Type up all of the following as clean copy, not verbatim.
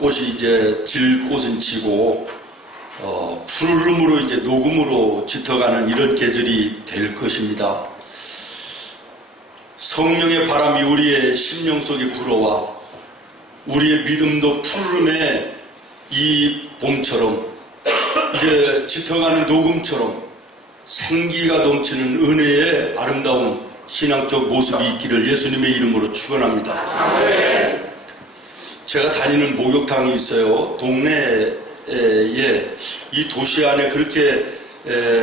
꽃이 이제 질꽃은 지고 푸르름으로 이제 녹음으로 짙어가는 이런 계절이 될 것입니다. 성령의 바람이 우리의 심령 속에 불어와 우리의 믿음도 푸르름의 이 봄처럼 이제 짙어가는 녹음처럼 생기가 넘치는 은혜의 아름다운 신앙적 모습이 있기를 예수님의 이름으로 축원합니다. 제가 다니는 목욕탕이 있어요. 동네에 이 도시 안에 그렇게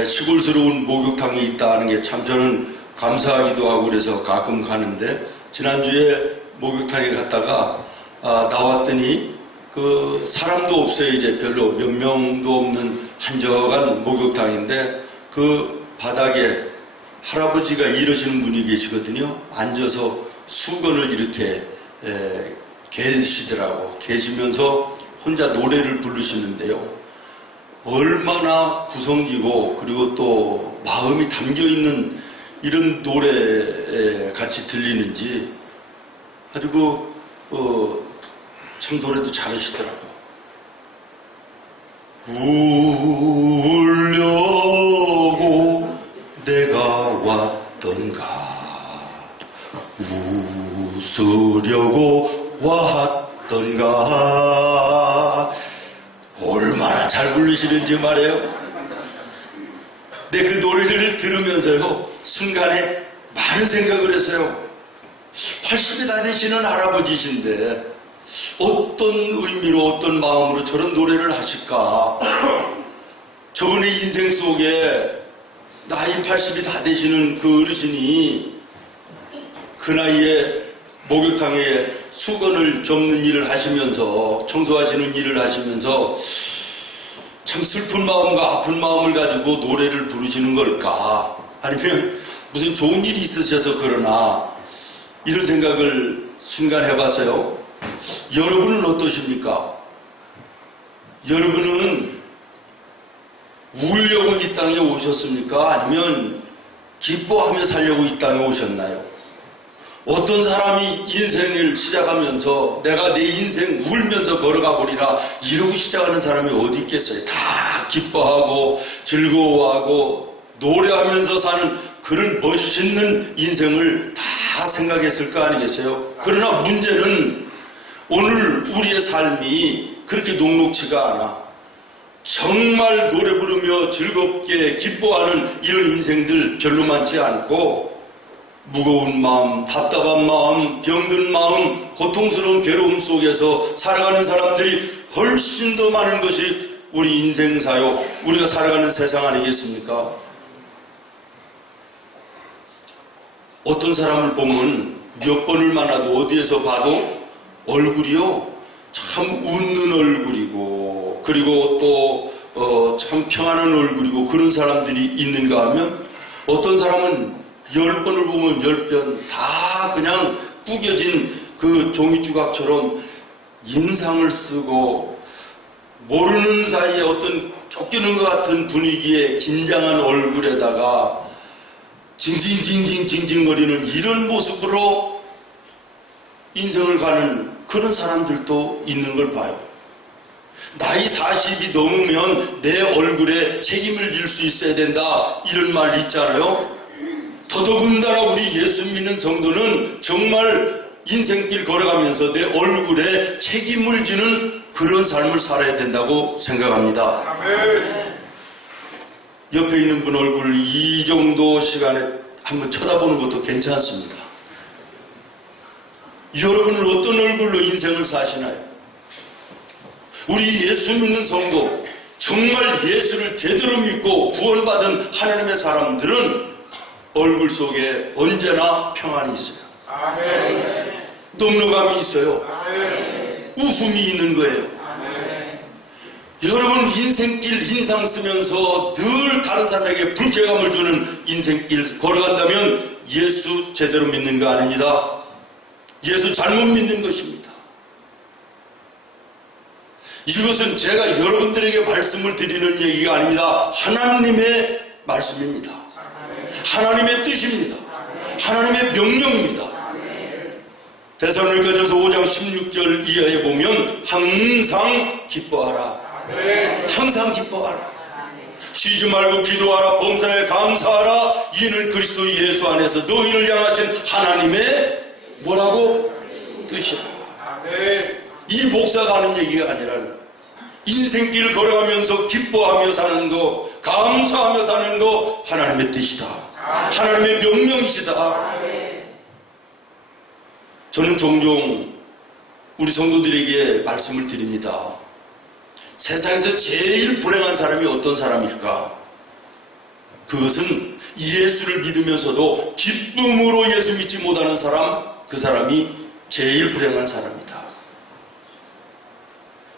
시골스러운 목욕탕이 있다는 게 참 저는 감사하기도 하고 그래서 가끔 가는데, 지난주에 목욕탕에 갔다가 나왔더니 그 사람도 없어요. 이제 별로 몇 명도 없는 한적한 목욕탕인데 그 바닥에 할아버지가 이러시는 분이 계시거든요. 앉아서 수건을 이렇게 계시더라고. 계시면서 혼자 노래를 부르시는데요. 얼마나 구성지고 그리고 또 마음이 담겨있는 이런 노래 같이 들리는지 아주 참 노래도 잘하시더라고. 울려고 내가 왔던가 웃으려고 왔던가. 얼마나 잘 부르시는지 말이에요. 근데 그 노래를 들으면서요 순간에 많은 생각을 했어요. 80이 다 되시는 할아버지신데 어떤 의미로 어떤 마음으로 저런 노래를 하실까. 저분의 인생 속에 나이 80이 다 되시는 그 어르신이 그 나이에 목욕탕에 수건을 접는 일을 하시면서 청소하시는 일을 하시면서 참 슬픈 마음과 아픈 마음을 가지고 노래를 부르시는 걸까, 아니면 무슨 좋은 일이 있으셔서 그러나, 이런 생각을 순간 해봤어요. 여러분은 어떠십니까? 여러분은 울려고 이 땅에 오셨습니까? 아니면 기뻐하며 살려고 이 땅에 오셨나요? 어떤 사람이 인생을 시작하면서 내가 내 인생 울면서 걸어가 버리라 이러고 시작하는 사람이 어디 있겠어요? 다 기뻐하고 즐거워하고 노래하면서 사는 그런 멋있는 인생을 다 생각했을 거 아니겠어요? 그러나 문제는 오늘 우리의 삶이 그렇게 녹록지가 않아. 정말 노래 부르며 즐겁게 기뻐하는 이런 인생들 별로 많지 않고, 무거운 마음, 답답한 마음, 병든 마음, 고통스러운 괴로움 속에서 살아가는 사람들이 훨씬 더 많은 것이 우리 인생사요, 우리가 살아가는 세상 아니겠습니까? 어떤 사람을 보면 몇 번을 만나도 어디에서 봐도 얼굴이요 참 웃는 얼굴이고, 그리고 또 참 평안한 얼굴이고, 그런 사람들이 있는가 하면 어떤 사람은 10번을 보면 10번 다 그냥 구겨진 그 종이조각처럼 인상을 쓰고, 모르는 사이에 어떤 쫓기는 것 같은 분위기에 긴장한 얼굴에다가 징징징징징징거리는 이런 모습으로 인생을 가는 그런 사람들도 있는 걸 봐요. 나이 40이 넘으면 내 얼굴에 책임을 질 수 있어야 된다, 이런 말 있잖아요. 더더군다나 우리 예수 믿는 성도는 정말 인생길 걸어가면서 내 얼굴에 책임을 지는 그런 삶을 살아야 된다고 생각합니다. 옆에 있는 분 얼굴 이 정도 시간에 한번 쳐다보는 것도 괜찮습니다. 여러분은 어떤 얼굴로 인생을 사시나요? 우리 예수 믿는 성도, 정말 예수를 제대로 믿고 구원받은 하나님의 사람들은 얼굴 속에 언제나 평안이 있어요. 넉넉함이 있어요. 웃음이 있는 거예요. 여러분 인생길 인상 쓰면서 늘 다른 사람에게 불쾌감을 주는 인생길 걸어간다면 예수 제대로 믿는 거 아닙니다. 예수 잘못 믿는 것입니다. 이것은 제가 여러분들에게 말씀을 드리는 얘기가 아닙니다. 하나님의 말씀입니다. 하나님의 뜻입니다. 하나님의 명령입니다. 데살로니가전서 5장 16절 이하에 보면 항상 기뻐하라. 항상 기뻐하라. 쉬지 말고 기도하라. 범사에 감사하라. 이는 그리스도 예수 안에서 너희를 향하신 하나님의 뭐라고? 뜻이라. 이 목사가 하는 얘기가 아니라 인생길을 걸어가면서 기뻐하며 사는 거, 감사하며 사는 거 하나님의 뜻이다. 하나님의 명령이시다. 저는 종종 우리 성도들에게 말씀을 드립니다. 세상에서 제일 불행한 사람이 어떤 사람일까? 그것은 예수를 믿으면서도 기쁨으로 예수 믿지 못하는 사람, 그 사람이 제일 불행한 사람이다.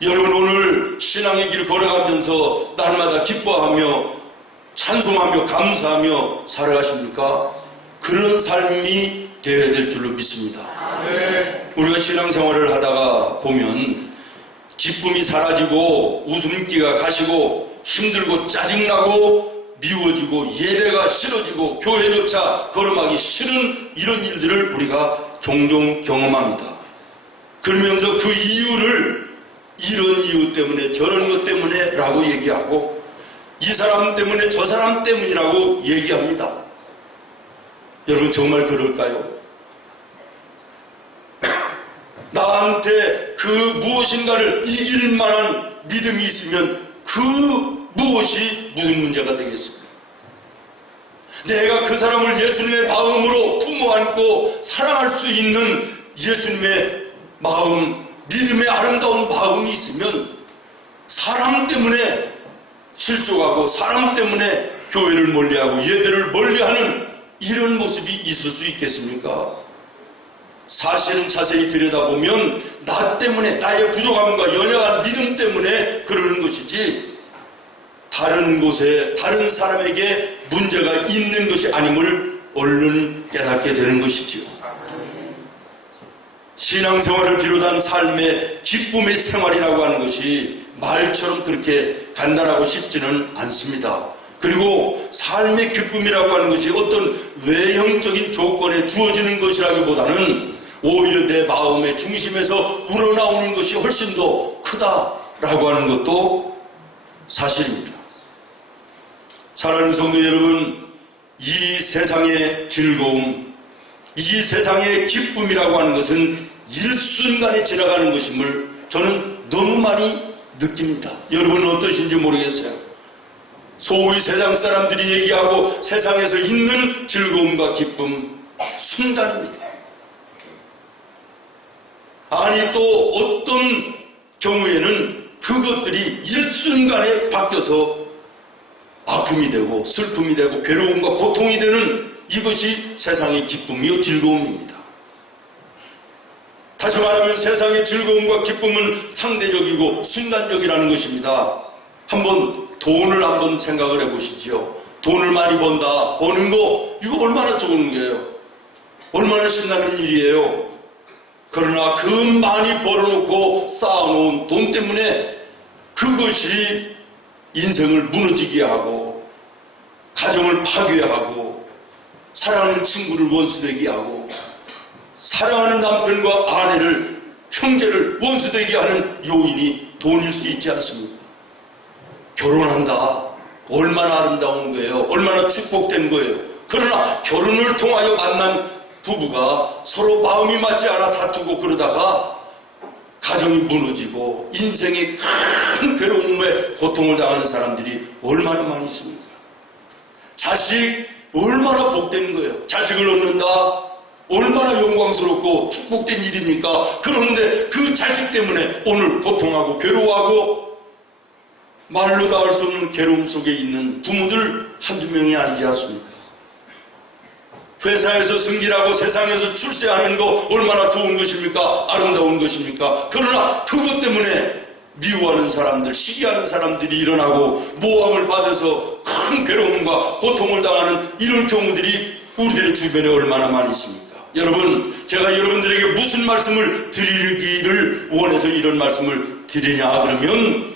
여러분, 오늘 신앙의 길 걸어가면서 날마다 기뻐하며 찬송하며 감사하며 살아가십니까? 그런 삶이 되어야 될 줄로 믿습니다. 우리가 신앙생활을 하다가 보면 기쁨이 사라지고 웃음기가 가시고 힘들고 짜증나고 미워지고 예배가 싫어지고 교회조차 걸어가기 싫은 이런 일들을 우리가 종종 경험합니다. 그러면서 그 이유를 이런 이유 때문에 저런 것 때문에 라고 얘기하고 이 사람 때문에 저 사람 때문이라고 얘기합니다. 여러분, 정말 그럴까요? 나한테 그 무엇인가를 이길 만한 믿음이 있으면 그 무엇이 무슨 문제가 되겠습니까? 내가 그 사람을 예수님의 마음으로 품어 안고 사랑할 수 있는 예수님의 마음, 믿음의 아름다운 마음이 있으면 사람 때문에 실족하고 사람 때문에 교회를 멀리하고 예배를 멀리하는 이런 모습이 있을 수 있겠습니까? 사실은 자세히 들여다보면 나 때문에, 나의 부족함과 연약한 믿음 때문에 그러는 것이지 다른 곳에 다른 사람에게 문제가 있는 것이 아님을 얼른 깨닫게 되는 것이지요. 신앙생활을 비롯한 삶의 기쁨의 생활이라고 하는 것이 말처럼 그렇게 간단하고 쉽지는 않습니다. 그리고 삶의 기쁨이라고 하는 것이 어떤 외형적인 조건에 주어지는 것이라기보다는 오히려 내 마음의 중심에서 우러나오는 것이 훨씬 더 크다라고 하는 것도 사실입니다. 사랑하는 성도 여러분, 이 세상의 즐거움, 이 세상의 기쁨이라고 하는 것은 일순간에 지나가는 것임을 저는 너무 많이 느낍니다. 여러분은 어떠신지 모르겠어요. 소위 세상 사람들이 얘기하고 세상에서 있는 즐거움과 기쁨, 순간입니다. 아니, 또 어떤 경우에는 그것들이 일순간에 바뀌어서 아픔이 되고 슬픔이 되고 괴로움과 고통이 되는 이것이 세상의 기쁨이요 즐거움입니다. 다시 말하면 세상의 즐거움과 기쁨은 상대적이고 순간적이라는 것입니다. 돈을 한번 생각을 해보시죠. 돈을 많이 버는 거, 이거 얼마나 좋은 거예요. 얼마나 신나는 일이에요. 그러나 그 많이 벌어놓고 쌓아놓은 돈 때문에 그것이 인생을 무너지게 하고 가정을 파괴하고 사랑하는 친구를 원수되게 하고 사랑하는 남편과 아내를, 형제를 원수되게 하는 요인이 돈일 수 있지 않습니까? 결혼한다. 얼마나 아름다운 거예요. 얼마나 축복된 거예요. 그러나 결혼을 통하여 만난 부부가 서로 마음이 맞지 않아 다투고 그러다가 가정이 무너지고 인생의 큰 괴로움에 고통을 당하는 사람들이 얼마나 많이 있습니까? 자식 얼마나 복된 거예요. 자식을 얻는다. 얼마나 영광스럽고 축복된 일입니까? 그런데 그 자식 때문에 오늘 고통하고 괴로워하고 말로 다 할 수 없는 괴로움 속에 있는 부모들 한두 명이 아니지 않습니까? 회사에서 승진하고 세상에서 출세하는 거 얼마나 좋은 것입니까? 아름다운 것입니까? 그러나 그것 때문에 미워하는 사람들, 시기하는 사람들이 일어나고 모함을 받아서 큰 괴로움과 고통을 당하는 이런 경우들이 우리들의 주변에 얼마나 많이 있습니까? 여러분, 제가 여러분들에게 무슨 말씀을 드리기를 원해서 이런 말씀을 드리냐 그러면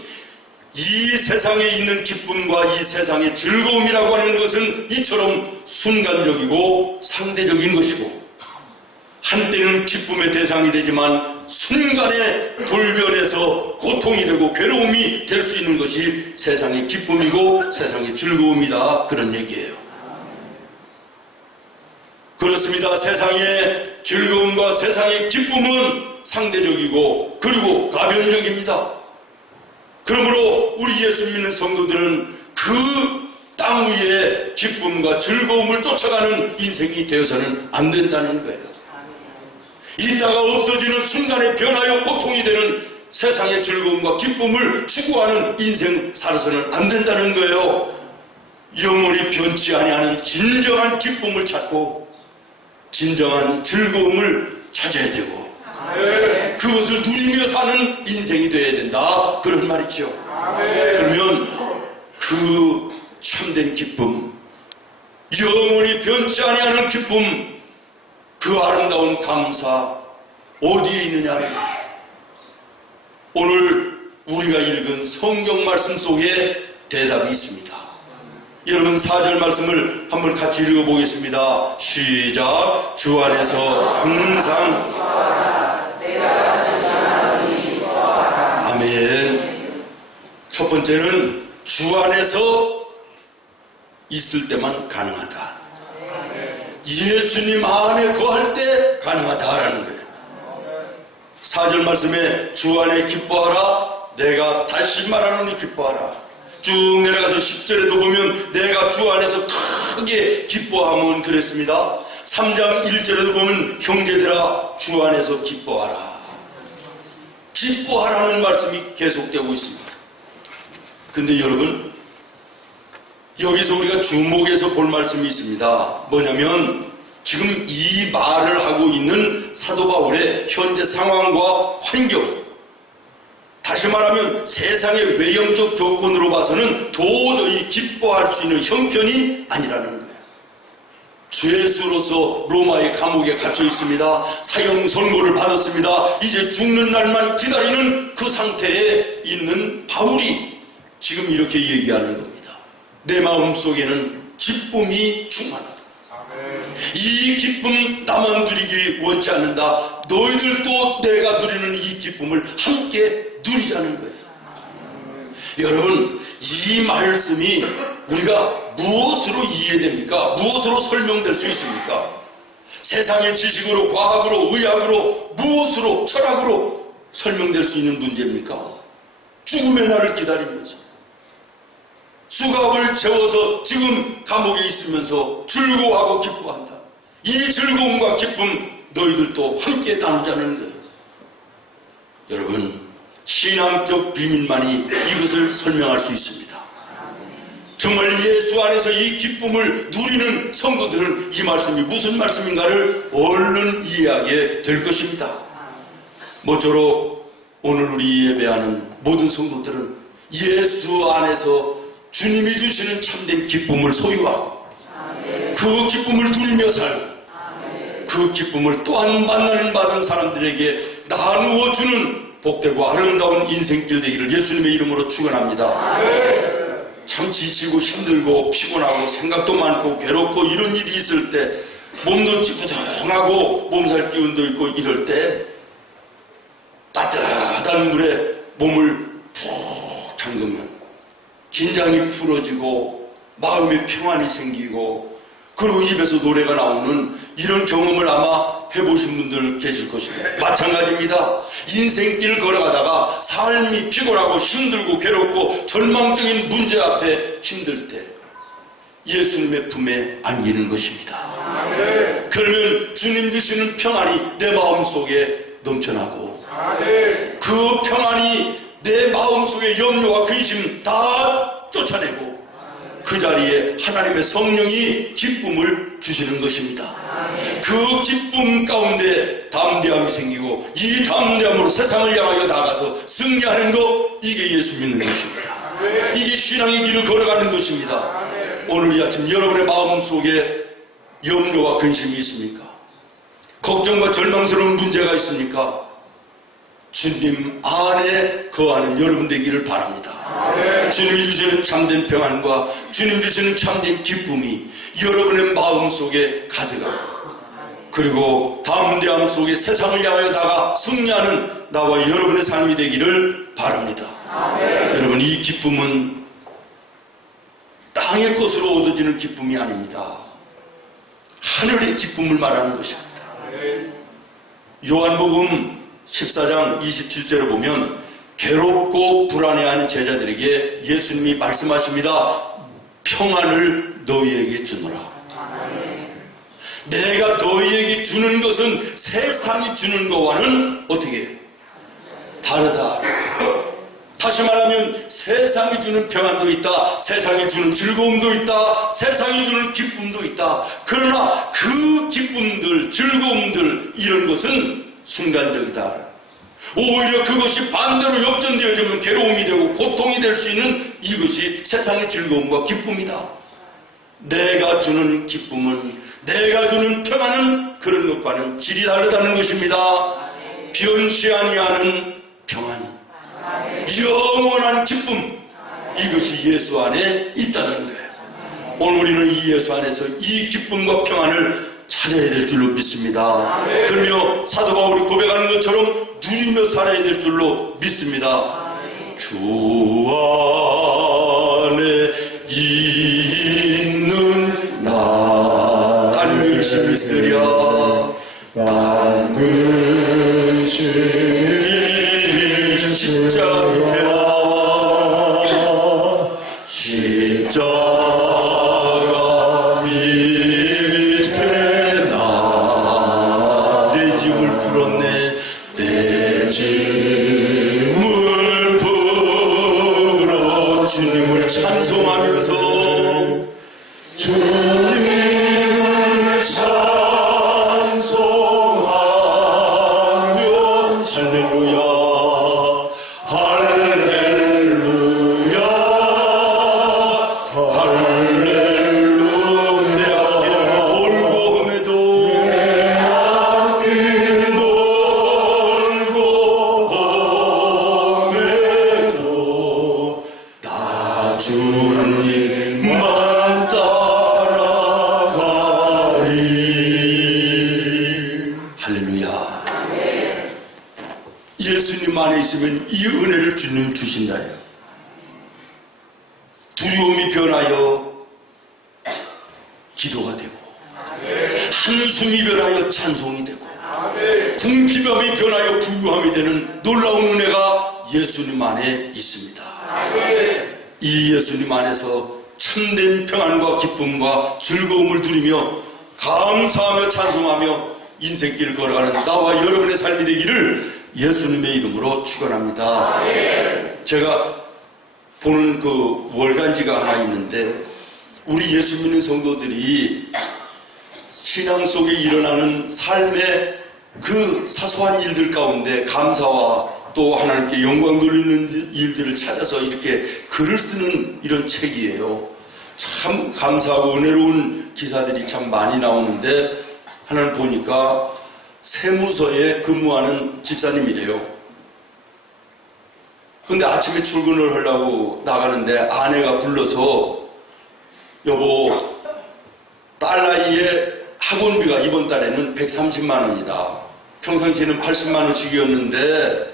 이 세상에 있는 기쁨과 이 세상의 즐거움이라고 하는 것은 이처럼 순간적이고 상대적인 것이고 한때는 기쁨의 대상이 되지만 순간에 돌변해서 고통이 되고 괴로움이 될 수 있는 것이 세상의 기쁨이고 세상의 즐거움이다, 그런 얘기예요. 그렇습니다. 세상의 즐거움과 세상의 기쁨은 상대적이고 그리고 가변적입니다. 그러므로 우리 예수 믿는 성도들은 그 땅 위에 기쁨과 즐거움을 쫓아가는 인생이 되어서는 안 된다는 거예요. 있다가 없어지는 순간에 변하여 고통이 되는 세상의 즐거움과 기쁨을 추구하는 인생 살아서는 안 된다는 거예요. 영원히 변치 아니하는 진정한 기쁨을 찾고 진정한 즐거움을 찾아야 되고 그것을 누리며 사는 인생이 되어야 된다, 그런 말이죠. 그러면 그 참된 기쁨, 영원히 변치 아니하는 기쁨, 그 아름다운 감사 어디에 있느냐는 오늘 우리가 읽은 성경 말씀 속에 대답이 있습니다. 여러분 4절 말씀을 한번 같이 읽어보겠습니다. 시작. 주 안에서 항상 아멘. 첫 번째는 주 안에서 있을 때만 가능하다. 예수님 안에 거할 때 가능하다라는 거예요. 4절 말씀에 주 안에 기뻐하라, 내가 다시 말하노니 기뻐하라. 쭉 내려가서 10절에도 보면 내가 주 안에서 크게 기뻐하면 그랬습니다. 3장 1절에도 보면 형제들아 주 안에서 기뻐하라. 기뻐하라는 말씀이 계속되고 있습니다. 근데 여러분, 여기서 우리가 주목해서 볼 말씀이 있습니다. 뭐냐면 지금 이 말을 하고 있는 사도 바울의 현재 상황과 환경, 다시 말하면 세상의 외형적 조건으로 봐서는 도저히 기뻐할 수 있는 형편이 아니라는 거예요. 죄수로서 로마의 감옥에 갇혀 있습니다. 사형 선고를 받았습니다. 이제 죽는 날만 기다리는 그 상태에 있는 바울이 지금 이렇게 얘기하는 겁니다. 내 마음속에는 기쁨이 충만하다. 이 기쁨 나만 누리기 원치 않는다. 너희들도 내가 누리는 이 기쁨을 함께 누리자는 거예요. 여러분, 이 말씀이 우리가 무엇으로 이해됩니까? 무엇으로 설명될 수 있습니까? 세상의 지식으로, 과학으로, 의학으로, 무엇으로, 철학으로 설명될 수 있는 문제입니까? 죽음의 날을 기다리면서 수갑을 채워서 지금 감옥에 있으면서 즐거워하고 기뻐한다. 이 즐거움과 기쁨 너희들도 함께 나누자는 거예요. 여러분, 신앙적 비밀만이 이것을 설명할 수 있습니다. 정말 예수 안에서 이 기쁨을 누리는 성도들은 이 말씀이 무슨 말씀인가를 얼른 이해하게 될 것입니다. 모쪼록 오늘 우리 예배하는 모든 성도들은 예수 안에서 주님이 주시는 참된 기쁨을 소유하고 그 기쁨을 누리며 살고 그 기쁨을 또한 만나는 받은 사람들에게 나누어 주는 복되고 아름다운 인생길 되기를 예수님의 이름으로 축원합니다. 참 지치고 힘들고 피곤하고 생각도 많고 괴롭고 이런 일이 있을 때 몸도 찌뿌둥하고 몸살 기운도 있고 이럴 때 따뜻한 물에 몸을 푹 담그면 긴장이 풀어지고 마음의 평안이 생기고 그리고 입에서 노래가 나오는 이런 경험을 아마 해보신 분들 계실 것입니다. 마찬가지입니다. 인생길 걸어가다가 삶이 피곤하고 힘들고 괴롭고 절망적인 문제 앞에 힘들 때 예수님의 품에 안기는 것입니다. 그러면 주님 주시는 평안이 내 마음속에 넘쳐나고 그 평안이 내 마음속의 염려와 근심 다 쫓아내고 그 자리에 하나님의 성령이 기쁨을 주시는 것입니다. 그 기쁨 가운데 담대함이 생기고 이 담대함으로 세상을 향하여 나가서 승리하는 것, 이게 예수 믿는 것입니다. 이게 신앙의 길을 걸어가는 것입니다. 오늘 이 아침 여러분의 마음속에 염려와 근심이 있습니까? 걱정과 절망스러운 문제가 있습니까? 주님 안에 거하는 여러분 되기를 바랍니다. 주님이 주시는 참된 평안과 주님 주시는 참된 기쁨이 여러분의 마음속에 가득하고 그리고 담대함 속에 세상을 향하여 나가 승리하는 나와 여러분의 삶이 되기를 바랍니다. 여러분, 이 기쁨은 땅의 것으로 얻어지는 기쁨이 아닙니다. 하늘의 기쁨을 말하는 것입니다. 요한복음 14장 27절에 보면 괴롭고 불안해하는 제자들에게 예수님이 말씀하십니다. 평안을 너희에게 주노라. 내가 너희에게 주는 것은 세상이 주는 것과는 어떻게 다르다. 다시 말하면 세상이 주는 평안도 있다. 세상이 주는 즐거움도 있다. 세상이 주는 기쁨도 있다. 그러나 그 기쁨들, 즐거움들 이런 것은 순간적이다. 오히려 그것이 반대로 역전되어지면 괴로움이 되고 고통이 될 수 있는 이것이 세상의 즐거움과 기쁨이다. 내가 주는 기쁨은, 내가 주는 평안은 그런 것과는 질이 다르다는 것입니다. 변치 아니하는 평안, 영원한 기쁨, 이것이 예수 안에 있다는 거예요. 오늘 우리는 이 예수 안에서 이 기쁨과 평안을 찾아야 될 줄로 믿습니다. 그러며 사도 바울이 고백하는 것처럼 누리며 살아야 될 줄로 믿습니다. 주 안에 있는 나 단근심이 쓰랴 단근심이 십자가 밑에 십자가 밑에 나 내 짐을 풀었네. 내 짐을 풀어 주님을 찬송하면서 주님을 찬송하며 할렐루야 할렐루야 할렐루야 내 앞길을 몰고 험해도 나 주님만 따라가리. 할렐루야. 예수님 안에 있으면 이 은혜를 주님 주신다요. 두려움이 변하여 기도가 되고, 한숨이 변하여 찬송이 되고, 궁핍함이 변하여 부유함이 되는 놀라운 은혜가 예수님 안에 있습니다. 이 예수님 안에서 참된 평안과 기쁨과 즐거움을 누리며 감사하며 찬송하며 인생길을 걸어가는 나와 여러분의 삶이 되기를 예수님의 이름으로 축원합니다. 제가 보는 그 월간지가 하나 있는데, 우리 예수 믿는 성도들이 신앙 속에 일어나는 삶의 그 사소한 일들 가운데 감사와 또 하나님께 영광 돌리는 일들을 찾아서 이렇게 글을 쓰는 이런 책이에요. 참 감사하고 은혜로운 기사들이 참 많이 나오는데, 하나를 보니까 세무서에 근무하는 집사님이래요. 근데 아침에 출근을 하려고 나가는데 아내가 불러서, 여보, 딸 나이에 학원비가 이번 달에는 130만 원이다. 평상시에는 80만 원씩이었는데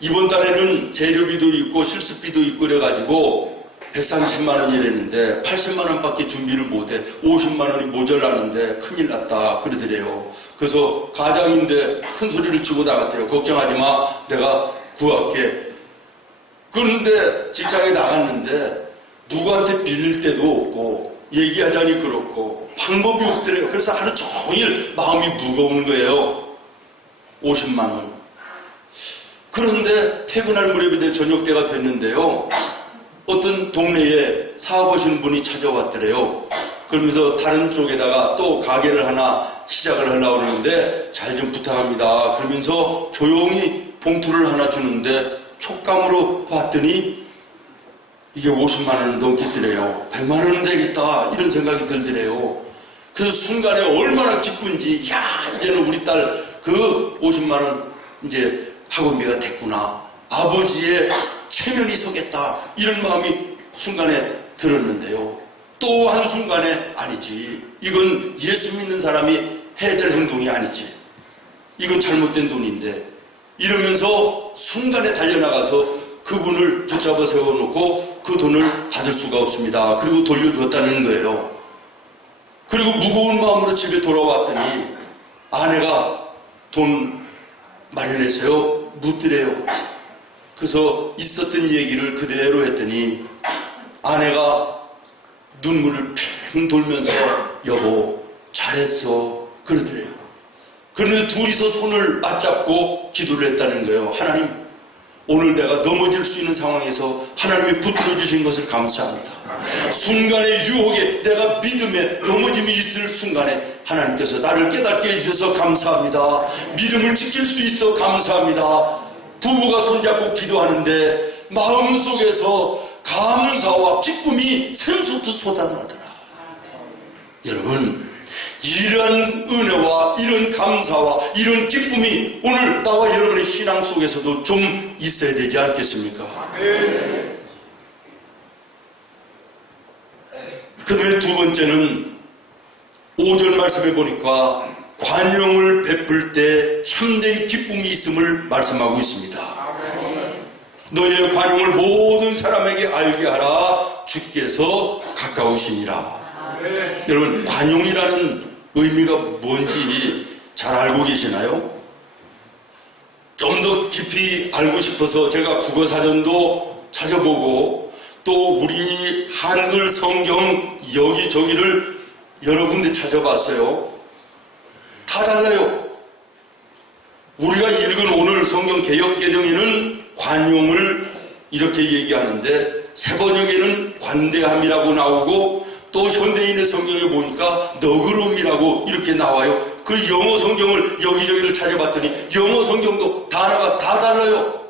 이번 달에는 재료비도 있고 실습비도 있고 그래가지고 130만 원이랬는데 80만 원밖에 준비를 못해. 50만 원이 모자라는데 큰일 났다 그러더래요. 그래서 가장인데 큰 소리를 치고 나갔대요. 걱정하지 마, 내가 구할게. 그런데 직장에 나갔는데 누구한테 빌릴 데도 없고 얘기하자니 그렇고 방법이 없더래요. 그래서 하루 종일 마음이 무거운 거예요. 50만 원. 그런데 퇴근할 무렵이 돼 저녁 때가 됐는데요. 어떤 동네에 사업하시는 분이 찾아왔더래요. 그러면서 다른 쪽에다가 또 가게를 하나 시작을 하려고 그러는데 잘 좀 부탁합니다. 그러면서 조용히 봉투를 하나 주는데 촉감으로 봤더니 이게 50만 원은 넘겠더래요. 100만 원은 되겠다 이런 생각이 들더래요. 그래서 순간에 얼마나 기쁜지, 야, 이제는 우리 딸 그 50만 원 이제 학원비가 됐구나, 아버지의 체면이 서겠다 이런 마음이 순간에 들었는데요. 또 한순간에 아니지, 이건 예수 믿는 사람이 해야 될 행동이 아니지. 이건 잘못된 돈인데. 이러면서 순간에 달려나가서 그분을 붙잡아 세워놓고 그 돈을 받을 수가 없습니다. 그리고 돌려주었다는 거예요. 그리고 무거운 마음으로 집에 돌아왔더니 아내가 돈 마련해서요 묻더래요. 그래서 있었던 얘기를 그대로 했더니 아내가 눈물을 팽 돌면서 여보 잘했어 그러더래요. 그런데 둘이서 손을 맞잡고 기도를 했다는 거예요. 하나님, 오늘 내가 넘어질 수 있는 상황에서 하나님이 붙들어 주신 것을 감사합니다. 순간의 유혹에 내가 믿음에 넘어짐이 있을 순간에 하나님께서 나를 깨닫게 해주셔서 감사합니다. 믿음을 지킬 수 있어 감사합니다. 부부가 손잡고 기도하는데 마음속에서 감사와 기쁨이 샘솟듯 쏟아나더라. 여러분, 이런 은혜와 이런 감사와 이런 기쁨이 오늘 나와 여러분의 신앙 속에서도 좀 있어야 되지 않겠습니까? 그 다음에 두 번째는 5절 말씀해 보니까 관용을 베풀 때 참된 기쁨이 있음을 말씀하고 있습니다. 너희의 관용을 모든 사람에게 알게 하라. 주께서 가까우시니라. 여러분, 관용이라는 의미가 뭔지 잘 알고 계시나요? 좀 더 깊이 알고 싶어서 제가 국어사전도 찾아보고 또 우리 한글 성경 여기저기를 여러 군데 찾아봤어요. 다 달라요. 우리가 읽은 오늘 성경 개역개정에는 관용을 이렇게 얘기하는데 세번역에는 관대함이라고 나오고 또 현대인의 성경에 보니까 너그러움이라고 이렇게 나와요. 그 영어 성경을 여기저기를 찾아봤더니 영어 성경도 단어가 다 달라요.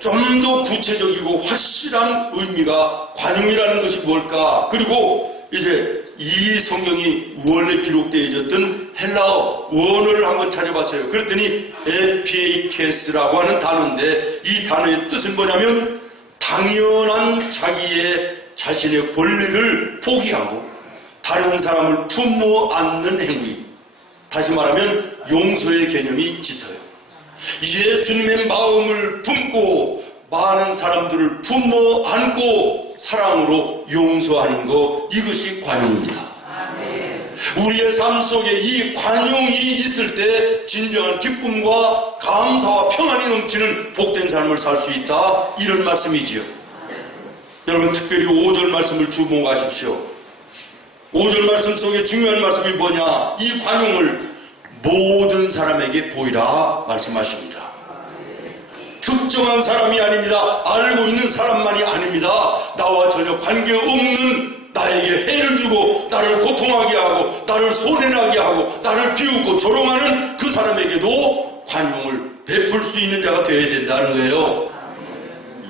좀 더 구체적이고 확실한 의미가 관용이라는 것이 뭘까? 그리고 이제 이 성경이 원래 기록되어 있었던 헬라어 원어를 한번 찾아봤어요. 그랬더니 에피케스라고 하는 단어인데 이 단어의 뜻은 뭐냐면 당연한 자신의 권리를 포기하고 다른 사람을 품어 안는 행위. 다시 말하면 용서의 개념이 짙어요. 예수님의 마음을 품고 많은 사람들을 품어 안고 사랑으로 용서하는 것, 이것이 관용입니다. 우리의 삶 속에 이 관용이 있을 때 진정한 기쁨과 감사와 평안이 넘치는 복된 삶을 살 수 있다, 이런 말씀이지요. 여러분, 특별히 5절 말씀을 주목하십시오. 5절 말씀 속에 중요한 말씀이 뭐냐? 이 관용을 모든 사람에게 보이라 말씀하십니다. 특정한 사람이 아닙니다. 알고 있는 사람만이 아닙니다. 나와 전혀 관계없는 나에게 해를 주고 나를 고통하게 하고 나를 손해나게 하고 나를 비웃고 조롱하는 그 사람에게도 관용을 베풀 수 있는 자가 되어야 된다는 거예요.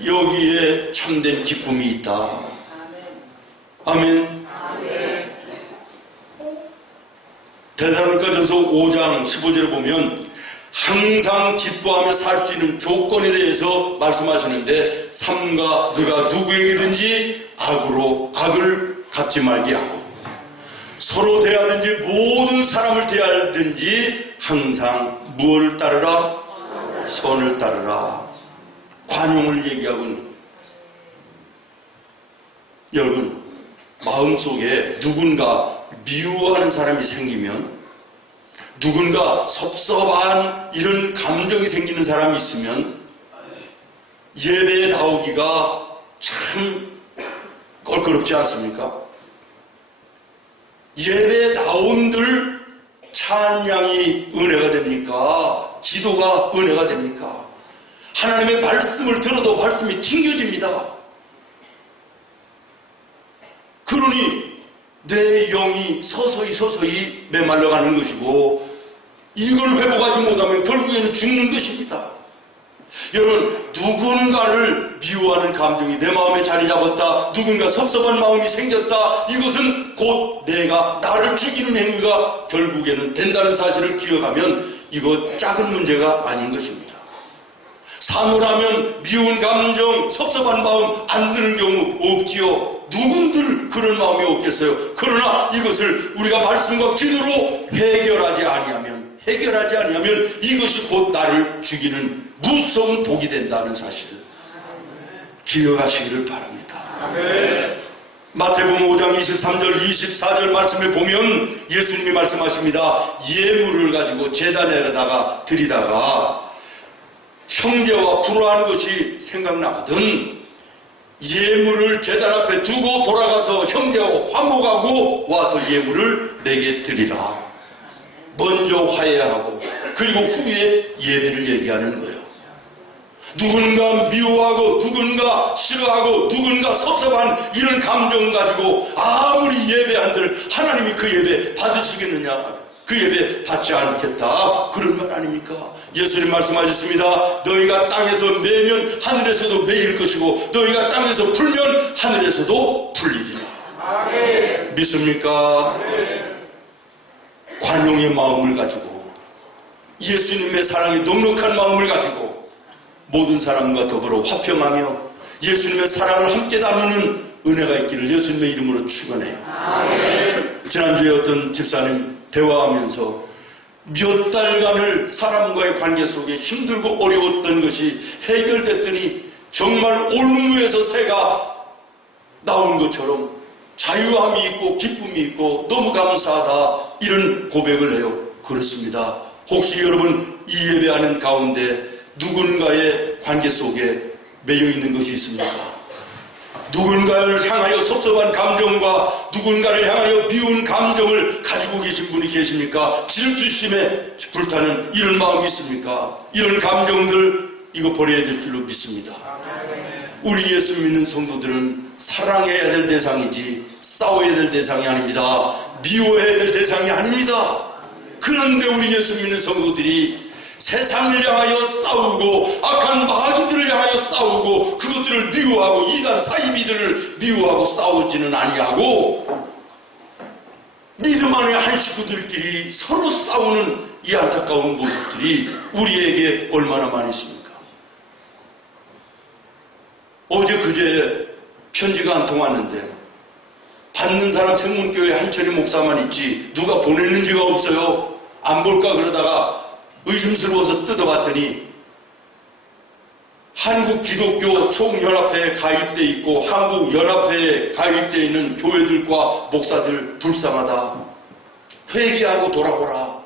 여기에 참된 기쁨이 있다. 아멘. 데살로니가전서 5장 15절에 보면 항상 기뻐하며 살 수 있는 조건에 대해서 말씀하시는데 삼가 너가 누구에게든지 악을 갚지 말게 하고 서로 대하든지 모든 사람을 대하든지 항상 무엇을 따르라? 선을 따르라. 관용을 얘기하고 있는 거예요. 여러분, 마음속에 누군가 미워하는 사람이 생기면, 누군가 섭섭한 이런 감정이 생기는 사람이 있으면 예배에 나오기가 참 껄끄럽지 않습니까? 예배에 나온들 찬양이 은혜가 됩니까? 기도가 은혜가 됩니까? 하나님의 말씀을 들어도 말씀이 튕겨집니다. 그러니 내 영이 서서히 메말라가는 것이고 이걸 회복하지 못하면 결국에는 죽는 것입니다. 여러분, 누군가를 미워하는 감정이 내 마음에 자리 잡았다, 누군가 섭섭한 마음이 생겼다, 이것은 곧 내가 나를 죽이는 행위가 결국에는 된다는 사실을 기억하면 이거 작은 문제가 아닌 것입니다. 사노라면 미운 감정, 섭섭한 마음 안 드는 경우 없지요. 누군들 그런 마음이 없겠어요. 그러나 이것을 우리가 말씀과 기도로 해결하지 아니하면 이것이 곧 나를 죽이는 무서운 독이 된다는 사실을 기억하시기를 바랍니다. 마태복음 5장 23절 24절 말씀을 보면 예수님이 말씀하십니다. 예물을 가지고 제단에다가 드리다가 형제와 불화한 것이 생각나거든 예물을 제단 앞에 두고 돌아가서 형제와 화목하고 와서 예물을 내게 드리라. 먼저 화해하고 그리고 후에 예배를 얘기하는 거예요. 누군가 미워하고 누군가 싫어하고 누군가 섭섭한 이런 감정 가지고 아무리 예배한들 하나님이 그 예배 받으시겠느냐? 그 예배 받지 않겠다. 그런 말 아닙니까? 예수님 말씀하셨습니다. 너희가 땅에서 매면 하늘에서도 매일 것이고 너희가 땅에서 풀면 하늘에서도 풀리리라. 믿습니까? 관용의 마음을 가지고 예수님의 사랑이 넉넉한 마음을 가지고 모든 사람과 더불어 화평하며 예수님의 사랑을 함께 나누는 은혜가 있기를 예수님의 이름으로 축원해요. 지난주에 어떤 집사님 대화하면서 몇 달간을 사람과의 관계 속에 힘들고 어려웠던 것이 해결됐더니 정말 올무에서 새가 나온 것처럼 자유함이 있고 기쁨이 있고 너무 감사하다 이런 고백을 해요. 그렇습니다. 혹시 여러분 이 예배하는 가운데 누군가의 관계 속에 매여 있는 것이 있습니까? 누군가를 향하여 섭섭한 감정과 누군가를 향하여 미운 감정을 가지고 계신 분이 계십니까? 질투심에 불타는 이런 마음이 있습니까? 이런 감정들 이거 버려야 될 줄로 믿습니다. 우리 예수 믿는 성도들은 사랑해야 될 대상이지 싸워야 될 대상이 아닙니다. 미워해야 될 대상이 아닙니다. 그런데 우리 예수 믿는 성도들이 세상을 향하여 싸우고 악한 마귀들을 향하여 싸우고 그것들을 미워하고 이단 사이비들을 미워하고 싸우지는 아니하고 믿음 안의 한 식구들끼리 서로 싸우는 이 안타까운 모습들이 우리에게 얼마나 많이 있습니까? 어제 그제 편지가 한 통 왔는데 받는 사람 생문교회 한철이 목사만 있지 누가 보냈는지가 없어요. 안 볼까 그러다가 의심스러워서 뜯어봤더니 한국기독교 총연합회에 가입되어 있고 한국연합회에 가입되어 있는 교회들과 목사들 불쌍하다. 회개하고 돌아오라.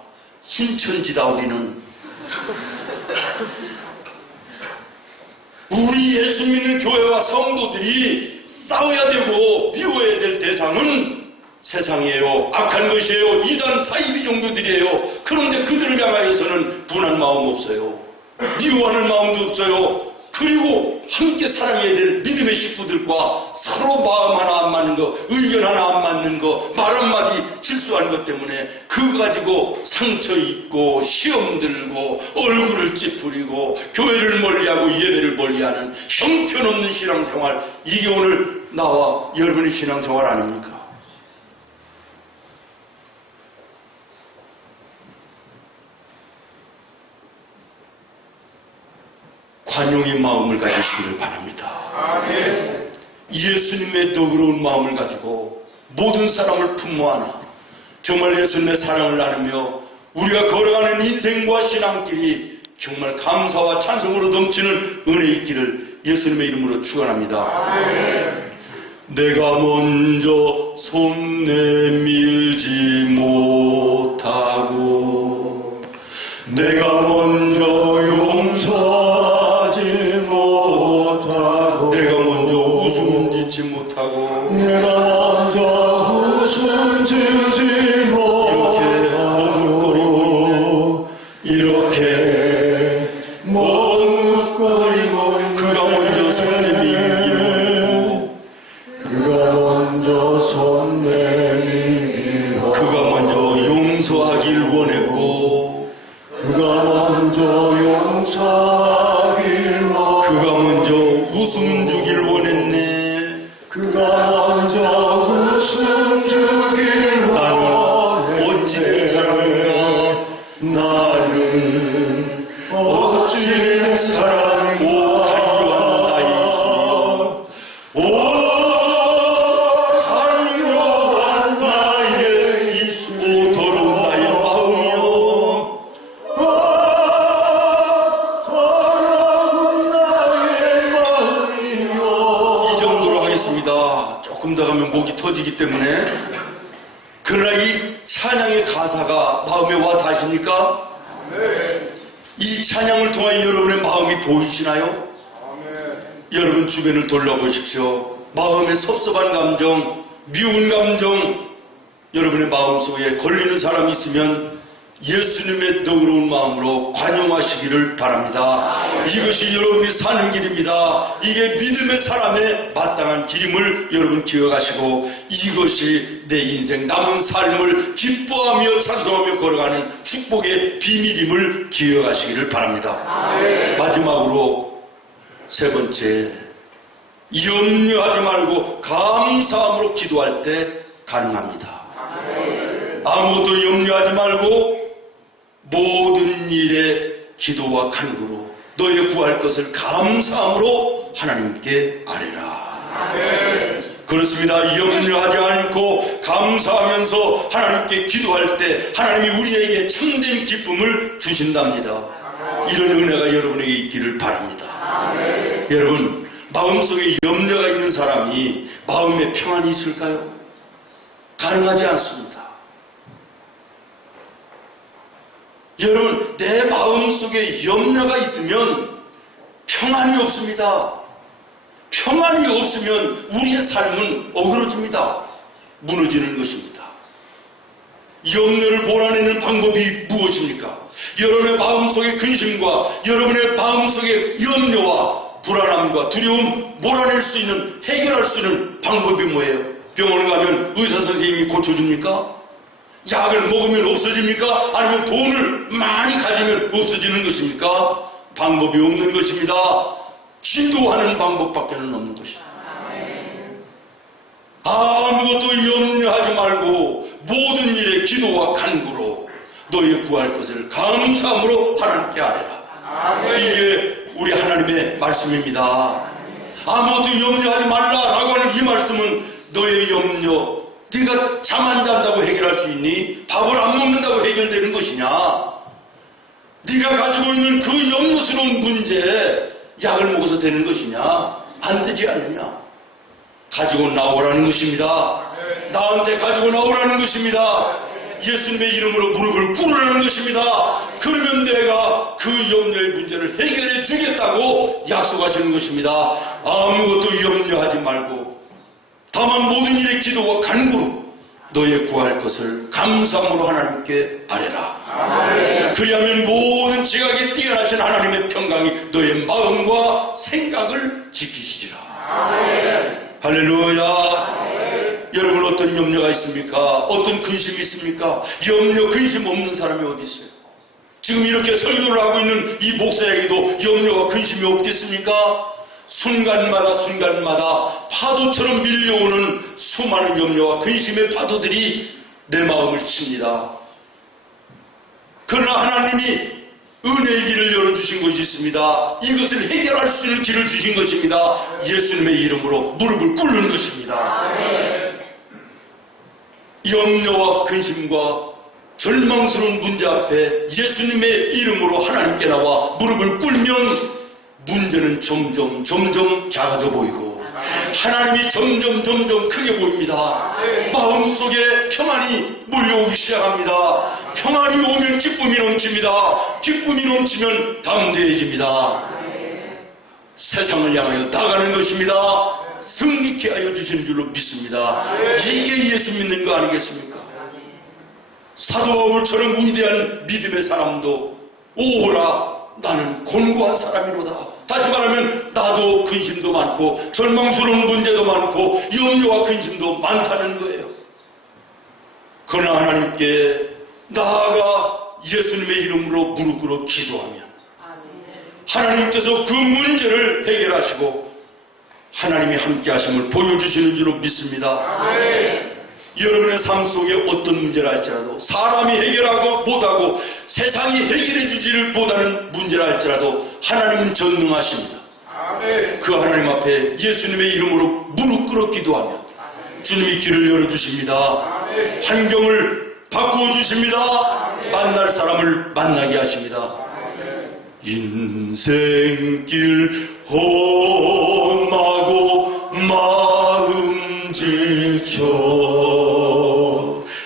신천지다 우리는. 우리 예수 믿는 교회와 성도들이 싸워야 되고 미워해야 될 대상은 세상이에요. 악한 것이에요. 이단 사이비 종교들이에요. 그런데 그들을 향하여서는 분한 마음 없어요. 미워하는 마음도 없어요. 그리고 함께 사랑해야 될 믿음의 식구들과 서로 마음 하나 안 맞는 거, 의견 하나 안 맞는 거, 말 한마디 실수하는 것 때문에 그거 가지고 상처 입고 시험 들고 얼굴을 찌푸리고 교회를 멀리하고 예배를 멀리하는 형편없는 신앙생활, 이게 오늘 나와 여러분의 신앙생활 아닙니까? 관용의 마음을 가지시기를 바랍니다. 예수님의 너그러운 마음을 가지고 모든 사람을 품모 하나 정말 예수님의 사랑을 나누며 우리가 걸어가는 인생과 신앙길이 정말 감사와 찬송으로 넘치는 은혜 있기를 예수님의 이름으로 축원합니다. 내가 먼저 손 내밀지 못하고 내가 먼저 용서하지 못하고 내가 먼저 웃음 짓지 못하고 내가 먼저 웃음 짓지 못하고 이렇게 머뭇거리고 그가 먼저 손 내밀고 그가 먼저 손 내밀고 그가 먼저 용서하길 원했고 그가 먼저 용서하길 원했고 그가 먼저 웃음 주길 원했네. 그가 먼저 웃음 주길 원했네. 나는 어찌된 사람인가. 나는 어찌된 사람인가. 합니다. 조금 더 가면 목이 터지기 때문에. 그러나 이 찬양의 가사가 마음에 와 닿으십니까? 이 찬양을 통하여 여러분의 마음이 보이시나요? 여러분 주변을 돌아보십시오. 마음에 섭섭한 감정, 미운 감정, 여러분의 마음속에 걸리는 사람이 있으면 예수님의 너그러운 마음으로 관용하시기를 바랍니다. 이것이 여러분이 사는 길입니다. 이게 믿음의 사람의 마땅한 길임을 여러분 기억하시고, 이것이 내 인생 남은 삶을 기뻐하며 찬송하며 걸어가는 축복의 비밀임을 기억하시기를 바랍니다. 마지막으로 세 번째, 염려하지 말고 감사함으로 기도할 때 가능합니다. 아무것도 염려하지 말고 모든 일에 기도와 간구로 너의 구할 것을 감사함으로 하나님께 아뢰라. 그렇습니다. 염려하지 않고 감사하면서 하나님께 기도할 때 하나님이 우리에게 참된 기쁨을 주신답니다. 이런 은혜가 여러분에게 있기를 바랍니다. 여러분, 마음속에 염려가 있는 사람이 마음에 평안이 있을까요? 가능하지 않습니다. 여러분, 내 마음속에 염려가 있으면 평안이 없습니다. 평안이 없으면 우리의 삶은 어그러집니다. 무너지는 것입니다. 염려를 몰아내는 방법이 무엇입니까? 여러분의 마음속의 근심과 여러분의 마음속의 염려와 불안함과 두려움 몰아낼 수 있는, 해결할 수 있는 방법이 뭐예요? 병원에 가면 의사 선생님이 고쳐줍니까? 약을 먹으면 없어집니까? 아니면 돈을 많이 가지면 없어지는 것입니까? 방법이 없는 것입니다. 기도하는 방법밖에는 없는 것입니다. 아무것도 염려하지 말고 모든 일에 기도와 간구로 너의 구할 것을 감사함으로 하나님께 아뢰라. 이게 우리 하나님의 말씀입니다. 아무것도 염려하지 말라라고 하는 이 말씀은 너의 염려, 네가 잠 안 잔다고 해결할 수 있니? 밥을 안 먹는다고 해결되는 것이냐? 네가 가지고 있는 그 염려스러운 문제, 약을 먹어서 되는 것이냐? 안 되지 않느냐? 가지고 나오라는 것입니다. 나한테 가지고 나오라는 것입니다. 예수님의 이름으로 무릎을 꿇으라는 것입니다. 그러면 내가 그 염려의 문제를 해결해 주겠다고 약속하시는 것입니다. 아무것도 염려하지 말고 다만 모든 일에 기도와 간구로 너의 구할 것을 감사함으로 하나님께 아뢰라. 그리하면 모든 지각에 뛰어나신 하나님의 평강이 너의 마음과 생각을 지키시리라. 할렐루야. 여러분, 어떤 염려가 있습니까? 어떤 근심이 있습니까? 염려, 근심 없는 사람이 어디 있어요? 지금 이렇게 설교를 하고 있는 이 목사에게도 염려와 근심이 없겠습니까? 순간마다 파도처럼 밀려오는 수많은 염려와 근심의 파도들이 내 마음을 칩니다. 그러나 하나님이 은혜의 길을 열어주신 것이 있습니다. 이것을 해결할 수 있는 길을 주신 것입니다. 예수님의 이름으로 무릎을 꿇는 것입니다. 염려와 근심과 절망스러운 문제 앞에 예수님의 이름으로 하나님께 나와 무릎을 꿇으면 문제는 점점 작아져 보이고 하나님이 점점 크게 보입니다. 마음속에 평안이 몰려오기 시작합니다. 평안이 오면 기쁨이 넘칩니다. 기쁨이 넘치면 담대해집니다. 세상을 향하여 나가는 것입니다. 승리케 하여 주시는 줄로 믿습니다. 이게 예수 믿는 거 아니겠습니까? 사도 바울처럼 위대한 믿음의 사람도 오호라 나는 곤고한 사람이로다. 다시 말하면 나도 근심도 많고 절망스러운 문제도 많고 염려와 근심도 많다는 거예요. 그러나 하나님께 나아가 예수님의 이름으로 무릎 꿇어 기도하면 하나님께서 그 문제를 해결하시고 하나님이 함께 하심을 보여주시는 줄로 믿습니다. 여러분의 삶 속에 어떤 문제를 할지라도 사람이 해결하고 못하고 세상이 해결해 주지를 못하는 문제를 할지라도 하나님은 전능하십니다. 그 하나님 앞에 예수님의 이름으로 무릎 꿇어 기도하면 주님이 길을 열어주십니다. 환경을 바꾸어 주십니다. 만날 사람을 만나게 하십니다. 인생길 험하고 마음 지켜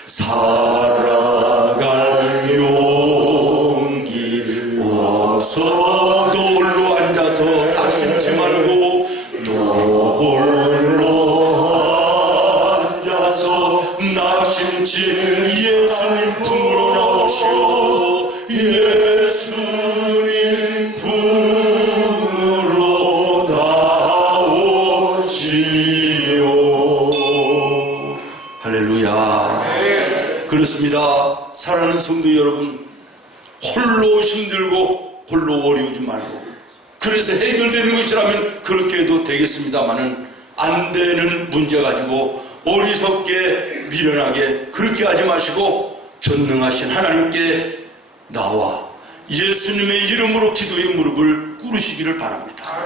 살아갈 용기 없어. 너 홀로 앉아서 낙심치 말고 너 홀로 앉아서 낙심치 예수님 품으로 나오시오. 예수님 품으로 나오시오. 할렐루야. 그렇습니다. 사랑하는 성도 여러분, 홀로 힘들고 홀로 어려우지 말고, 그래서 해결되는 것이라면 그렇게 해도 되겠습니다만은 안 되는 문제 가지고 어리석게 미련하게 그렇게 하지 마시고 전능하신 하나님께 나와 예수님의 이름으로 기도의 무릎을 꿇으시기를 바랍니다.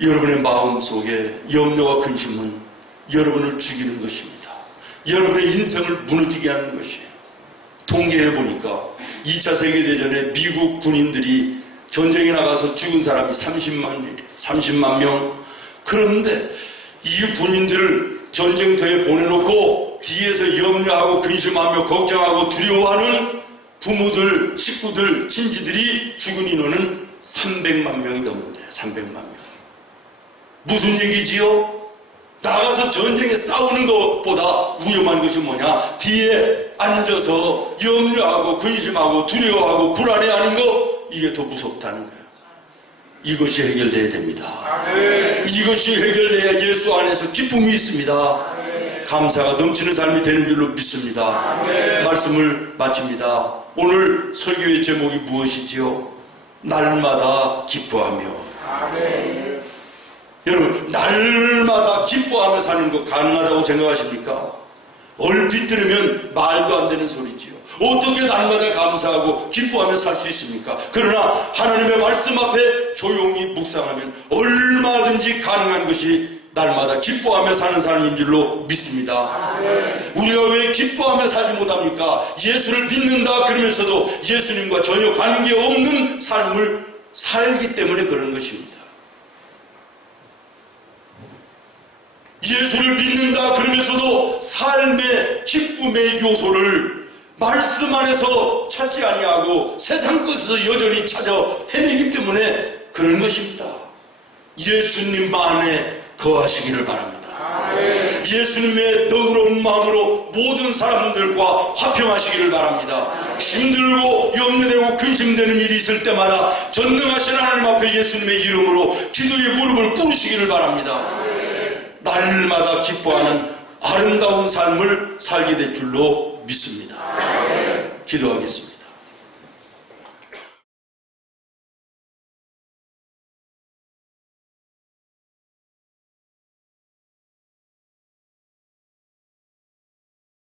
여러분의 마음 속에 염려와 근심은 여러분을 죽이는 것입니다. 여러분의 인생을 무너지게 하는 것이에요. 통계해 보니까 2차 세계대전에 미국 군인들이 전쟁에 나가서 죽은 사람이 30만 명. 그런데 이 군인들을 전쟁터에 보내놓고 뒤에서 염려하고 근심하며 걱정하고 두려워하는 부모들, 식구들, 친지들이 죽은 인원은 300만 명이 넘는데요. 300만 명. 무슨 얘기지요? 나가서 전쟁에 싸우는 것보다 위험한 것이 뭐냐? 뒤에 앉아서 염려하고 근심하고 두려워하고 불안해하는 거, 이게 더 무섭다는 거예요. 이것이 해결돼야 됩니다. 이것이 해결돼야 예수 안에서 기쁨이 있습니다. 감사가 넘치는 삶이 되는 줄로 믿습니다. 말씀을 마칩니다. 오늘 설교의 제목이 무엇이지요? 날마다 기뻐하며. 여러분, 날마다 기뻐하며 사는 거 가능하다고 생각하십니까? 얼핏 들으면 말도 안 되는 소리지요. 어떻게 날마다 감사하고 기뻐하며 살 수 있습니까? 그러나 하나님의 말씀 앞에 조용히 묵상하면 얼마든지 가능한 것이 날마다 기뻐하며 사는 삶인 줄로 믿습니다. 우리가 왜 기뻐하며 살지 못합니까? 예수를 믿는다 그러면서도 예수님과 전혀 관계없는 삶을 살기 때문에 그런 것입니다. 예수를 믿는다 그러면서도 삶의 기쁨의 요소를 말씀 안에서 찾지 아니하고 세상 것에서 여전히 찾아 헤매기 때문에 그런 것입니다. 예수님만에 거하시기를 바랍니다. 예수님의 너그러운 마음으로 모든 사람들과 화평하시기를 바랍니다. 힘들고 염려되고 근심되는 일이 있을 때마다 전능하신 하나님 앞에 예수님의 이름으로 기도의 무릎을 꿇으시기를 바랍니다. 날마다 기뻐하는 아름다운 삶을 살게 될 줄로 믿습니다. 기도하겠습니다.